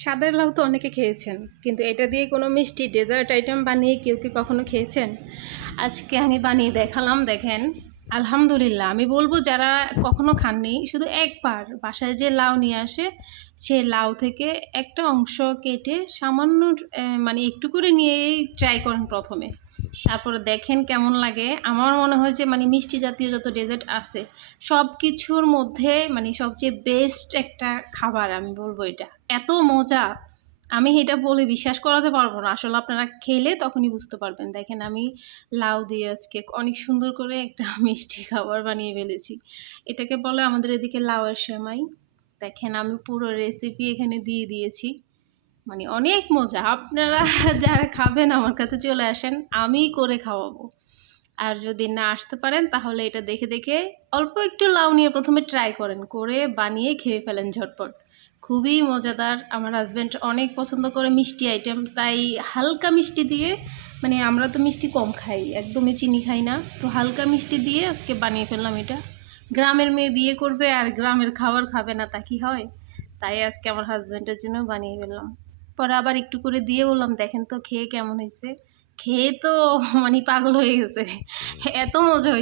সাদা লাউ তো অনেকে খেয়েছেন, কিন্তু এটা দিয়ে কোনো মিষ্টি ডেজার্ট আইটেম বানিয়ে কেউ কি কখনো খেয়েছেন? আজকে আমি বানিয়ে দেখালাম, দেখেন, আলহামদুলিল্লাহ, আমি বলব যারা কখনো খাননি, শুধু একবার বাসায় যে লাউ নিয়ে আসে, সে লাউ থেকে একটা অংশ কেটে সামান্য মানে একটু করে নিয়েই ট্রাই করেন প্রথমে। তারপরে দেখেন কেমন লাগে। আমার মনে হয় যে মানে মিষ্টি জাতীয় যত ডেজার্ট আছে সব কিছুর মধ্যে মানে সবচেয়ে বেস্ট একটা খাবার, আমি বলব এটা। এত মজা। আমি এটা বলে বিশ্বাস করাতে পারব না। আসলে আপনারা খেলে তখনই বুঝতে পারবেন। দেখেন আমি লাউ দিয়ে আজকে অনেক সুন্দর করে একটা মিষ্টি খাবার বানিয়ে ফেলেছি। এটাকে বলে আমাদের এদিকে লাউয়ের সেমাই। দেখেন আমি পুরো রেসিপি এখানে দিয়ে দিয়েছি। মানে অনেক মজা। আপনারা যারা খাবেন আমার কাছে চলে আসেন আমি করে খাওয়াবো। আর যদি না আসতে পারেন, তাহলে এটা দেখে দেখে অল্প একটু লাউ নিয়ে প্রথমে ট্রাই করেন। করে বানিয়ে খেয়ে ফেলেন ঝটপট। খুবই মজাদার। আমার হাজব্যান্ড অনেক পছন্দ করে মিষ্টি আইটেম তাই হালকা মিষ্টি দিয়ে মানে আমরা তো মিষ্টি কম খাই, একদমই চিনি খাই না। তো হালকা মিষ্টি দিয়ে আজকে বানিয়ে ফেললাম এটা। গ্রামের মেয়ে বিয়ে করবে আর গ্রামের খাবার খাবে না, তা কি হয়? তাই আজকে আমার হাজব্যান্ডের জন্য বানিয়ে ফেললাম। পরে আবার একটু করে দিয়ে বললাম দেখেন তো খেয়ে কেমন হয়েছে? খেয়ে তো মানে পাগল হয়ে গেছে। এত মজা